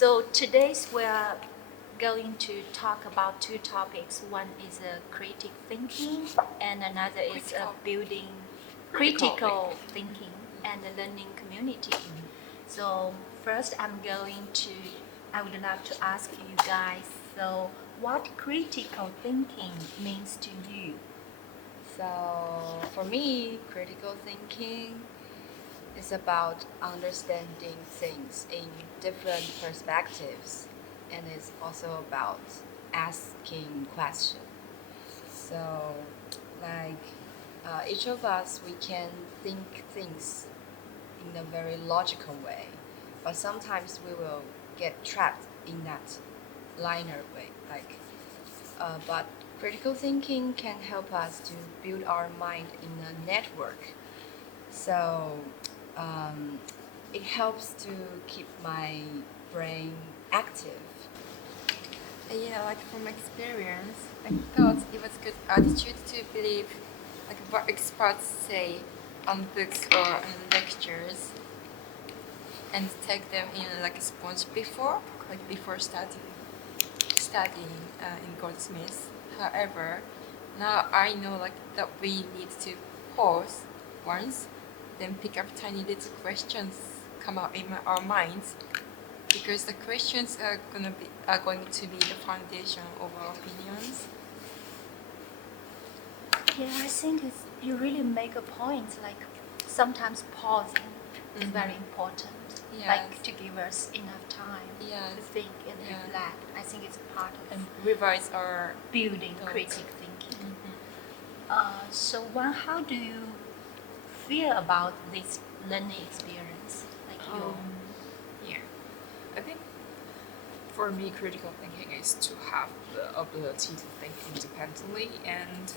So today's we're going to talk about two topics. One is critic thinking, and another is building critical thinking and a learning community. So first, I would like to ask you guys. So, what critical thinking means to you? So for me, critical thinking is about understanding things in different perspectives, and it's also about asking questions. So, like each of us, we can think things in a very logical way, but sometimes we will get trapped in that linear way. But critical thinking can help us to build our mind in a network. So it helps to keep my brain active. Yeah, like from experience, I thought it was good attitude to believe like what experts say on books or on lectures, and take them in like a sponge before studying in Goldsmiths. However, now I know like that we need to pause once, then pick up tiny little questions come out in our minds, because the questions are going to be the foundation of our opinions. Yeah, I think you really make a point. Like sometimes pausing is very important. Yes. Like to give us enough time Yes. to think and reflect. I think it's part of And revise our building thoughts. critic thinking. So, how do you feel about this learning experience? Like you. Yeah, I think for me, critical thinking is to have the ability to think independently and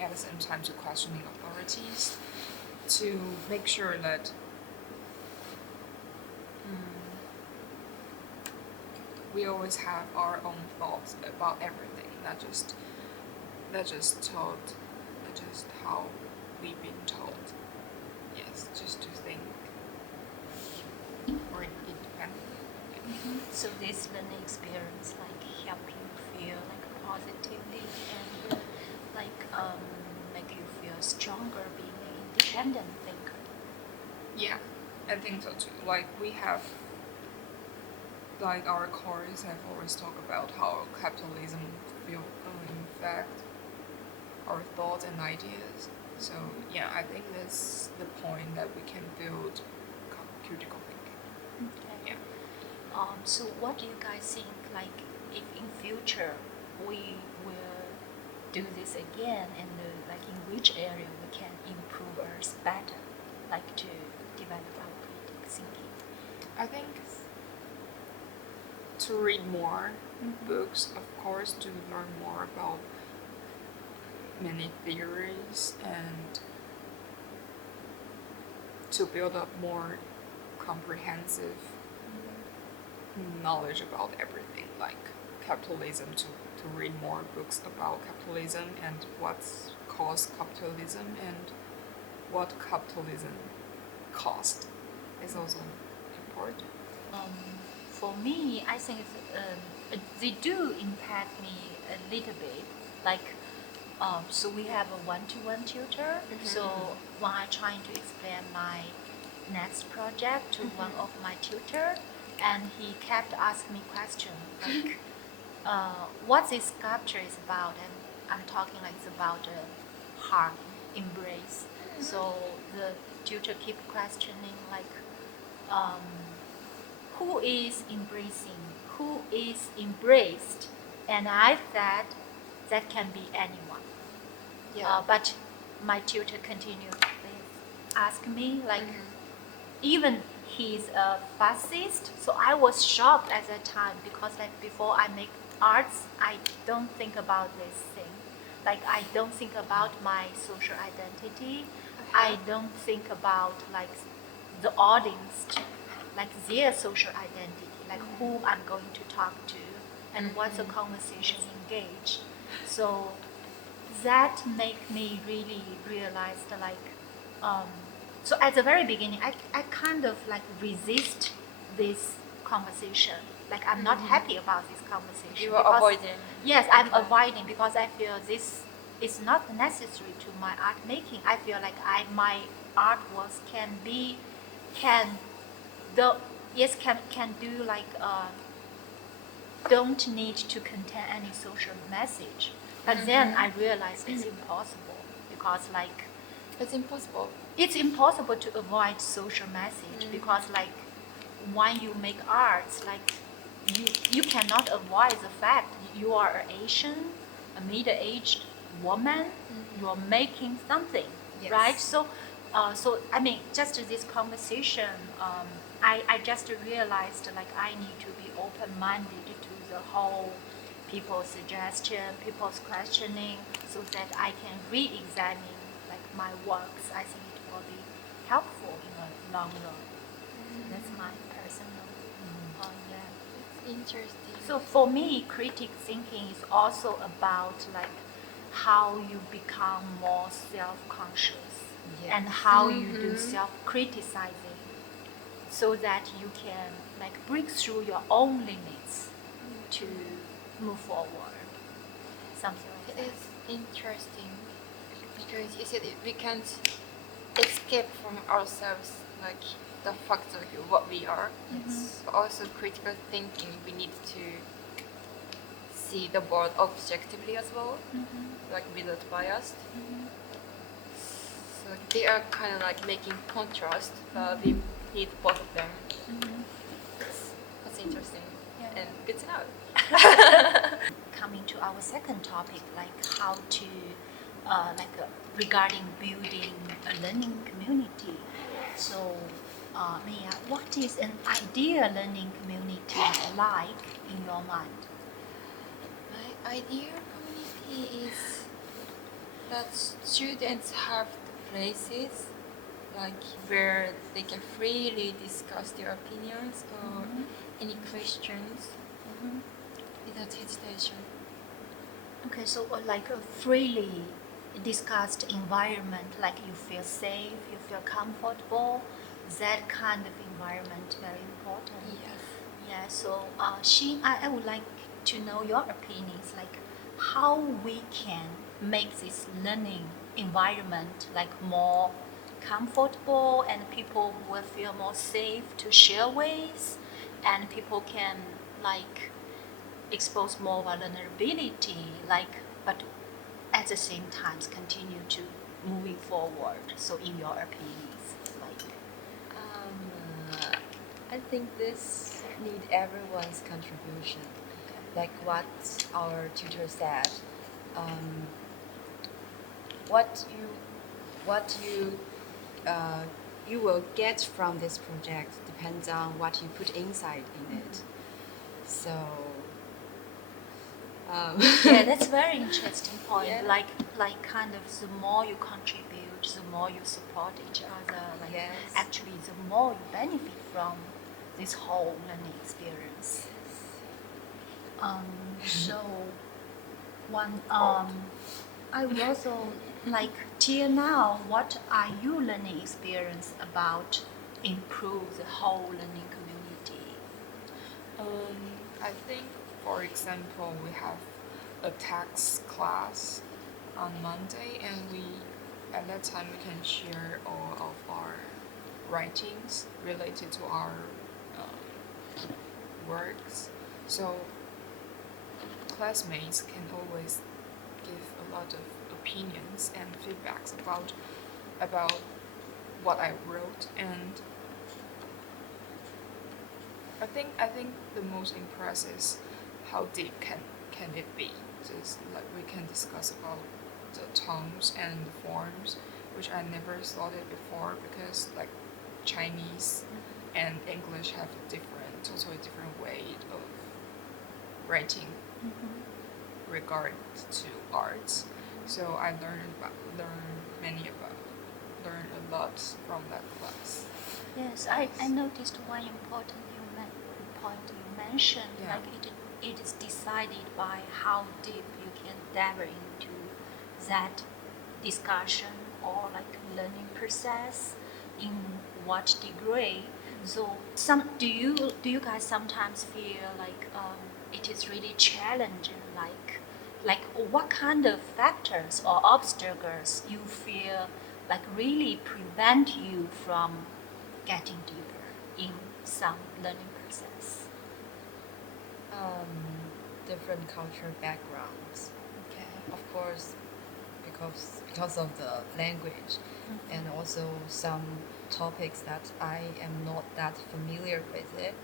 at the same time to questioning authorities to make sure that we always have our own thoughts about everything, not just how we've been told. Yes, just to think more independently. So this learning experience like help you feel like positively and make you feel stronger being an independent thinker. Yeah, I think so too. Like we have, like our course have always talked about how capitalism will infect our thoughts and ideas. So yeah, I think that's the point that we can build critical thinking. Okay. Yeah. So what do you guys think? Like, if in future we will do this again, and like in which area we can improve us better, like to develop our critical thinking? I think to read more books, of course, to learn more about many theories and to build up more comprehensive knowledge about everything, like capitalism, to read more books about capitalism and what's caused capitalism and what capitalism cost is also important. For me, I think they do impact me a little bit. Like, so we have a one-to-one tutor. So when I trying to explain my next project to one of my tutor, and he kept asking me questions like, what this sculpture is about, and I'm talking like it's about a heart embrace. So the tutor keep questioning like, who is embracing, who is embraced, and I said that can be anyone. Yeah. But my tutor continued ask me like, even he's a fascist. So I was shocked at that time, because like before I make arts, I don't think about this thing. Like I don't think about my social identity. I don't think about like the audience, like their social identity, like who I'm going to talk to, and what's the conversation engage. So that make me really realize that like, so at the very beginning, I kind of like resist this conversation. Like I'm not happy about this conversation. You are avoiding. Yes, I'm Okay. avoiding because I feel this is not necessary to my art making. I feel like my artworks can though yes can do like don't need to contain any social message. But then I realized it's impossible because like It's impossible. it's impossible to avoid social message because like when you make arts like you cannot avoid the fact you are an Asian, a middle-aged woman, you are making something, Yes. right? So so I mean just this conversation I just realized like I need to be open-minded to the whole people's suggestion, people's questioning, so that I can re-examine like my works. I think it will be helpful in the long run. So that's my personal. Yeah. Interesting. So for me, critic thinking is also about like how you become more self-conscious Yes. and how you do self-criticizing, so that you can like break through your own limits to move forward. Something like It that. is interesting because you said we can't escape from ourselves, like the fact of what we are. Yes. But also critical thinking, we need to see the world objectively as well, like without bias. So like, they are kind of like making contrast, but we need both of them. That's interesting Yeah. and good to know. Coming to our second topic, like how to, regarding building a learning community. So, Mia, what is an ideal learning community like in your mind? My ideal community is that students have the places like where they can freely discuss their opinions or any questions without hesitation. Okay, so like a freely discussed environment, like you feel safe, you feel comfortable, that kind of environment very important. Yes. Yeah, so I would like to know your opinions, like how we can make this learning environment like more comfortable and people will feel more safe to share with, and people can like expose more vulnerability, like but at the same time continue to moving forward. So in your opinions, like I think this need everyone's contribution. Like what our tutor said, what you will get from this project depends on what you put inside in it. So yeah, that's very interesting point. Yeah. Like kind of the more you contribute, the more you support each other. Like Yes. actually, the more you benefit from this whole learning experience. So one I would also like till now, what are your learning experience about improve the whole learning community? I think, for example, we have a text class on Monday, and at that time we can share all of our writings related to our works. So classmates can always give a lot of opinions and feedbacks about what I wrote, and I think the most impressive is how deep can it be. Just like we can discuss about the tones and the forms, which I never thought it before, because like Chinese and English have a totally different way of writing regard to arts. So I learned a lot from that class. Yes, I noticed one important point you mentioned. Yeah. Like it is decided by how deep you can dive into that discussion or like learning process, in what degree. So do you guys sometimes feel like it is really challenging? Like what kind of factors or obstacles you feel like really prevent you from getting deeper in some learning process? Different cultural backgrounds. Okay. Of course, because of the language, and also some topics that I am not that familiar with it.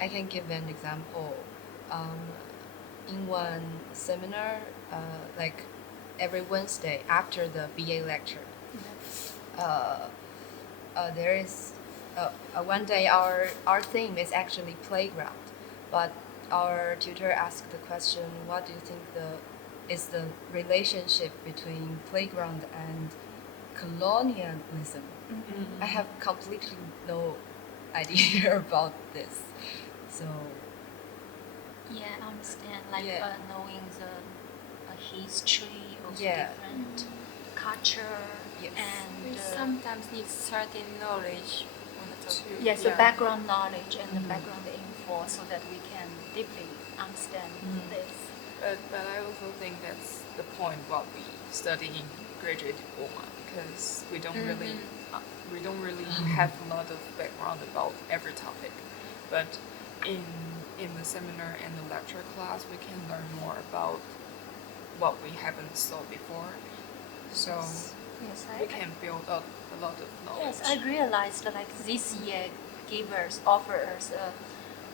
I can give an example. In one seminar, like every Wednesday after the BA lecture, there is one day our theme is actually playground, but our tutor asked the question, what do you think is the relationship between playground and colonialism? I have completely no idea about this. So Yeah, I understand. Like Yeah. knowing the history of Yeah. different culture Yes. and We sometimes need certain knowledge on the topic. yes, the Yeah. background knowledge and the background info, so that we can deeply understand this. But I also think that's the point while we studying graduate diploma, because we don't really have a lot of background about every topic, but in the seminar and the lecture class we can learn more about what we haven't saw before, so Yes, we can build up a lot of knowledge. Yes, I realized that like this year offer us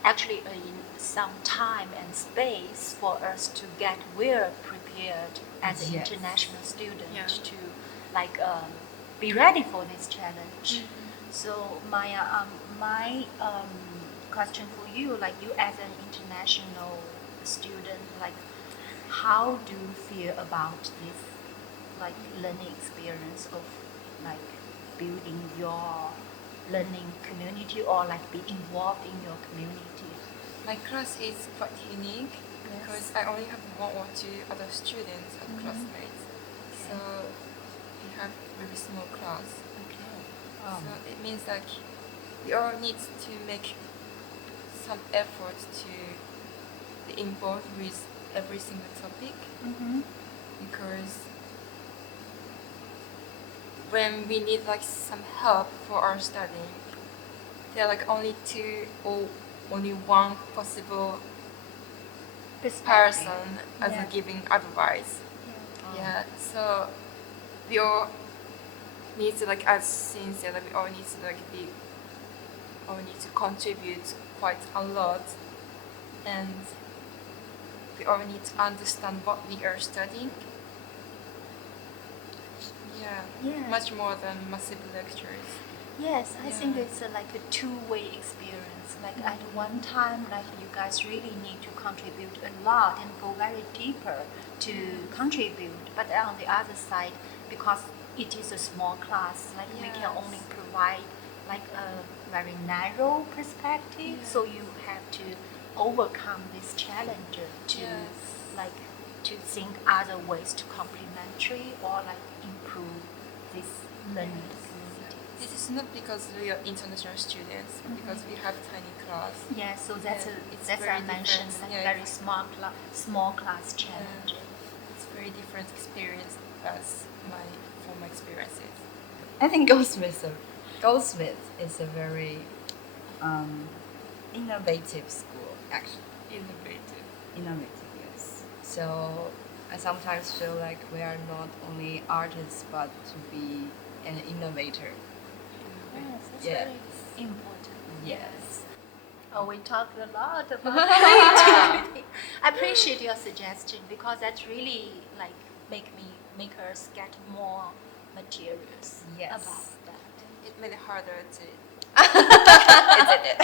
actually some time and space for us to get well prepared as an Yes. international student Yeah. to like be ready for this challenge. So Maya, my question for you, like you as an international student, like how do you feel about this like learning experience of like building your learning community or like be involved in your community? My class is quite unique because I only have one or two other students as classmates. So we have very small class. Okay. So it means like we all need to make some effort to be involved with every single topic, because when we need like some help for our studying, there are like only two or only one possible person as a giving advice. Yeah, so we all need to like, as Xin said, like we all need to like all need to contribute quite a lot, and we all need to understand what we are studying. Yeah. Much more than massive lectures. Yes, I think Yeah. it's like a two-way experience. Like at one time, like you guys really need to contribute a lot and go very deeper to contribute. But on the other side, because it is a small class, like we can Yes. only provide like a very narrow perspective. Yeah. So you have to overcome this challenge to Yes. like to think other ways to complementary or like improve this learning community. This is not because we are international students, but because we have tiny class. Yeah, so that's Yeah, it's that's very I mentioned different. like Yeah. very small class challenge. It's very different experience as my former experiences. I think Goldsmith is a very innovative school, actually. Innovative, yes. So I sometimes feel like we are not only artists, but to be an innovator. Yes, that's Yes. very important. Yes. Oh, we talked a lot about creativity. I appreciate your suggestion because that's really like make us get more materials Yes. about that. It made it harder to Isn't it?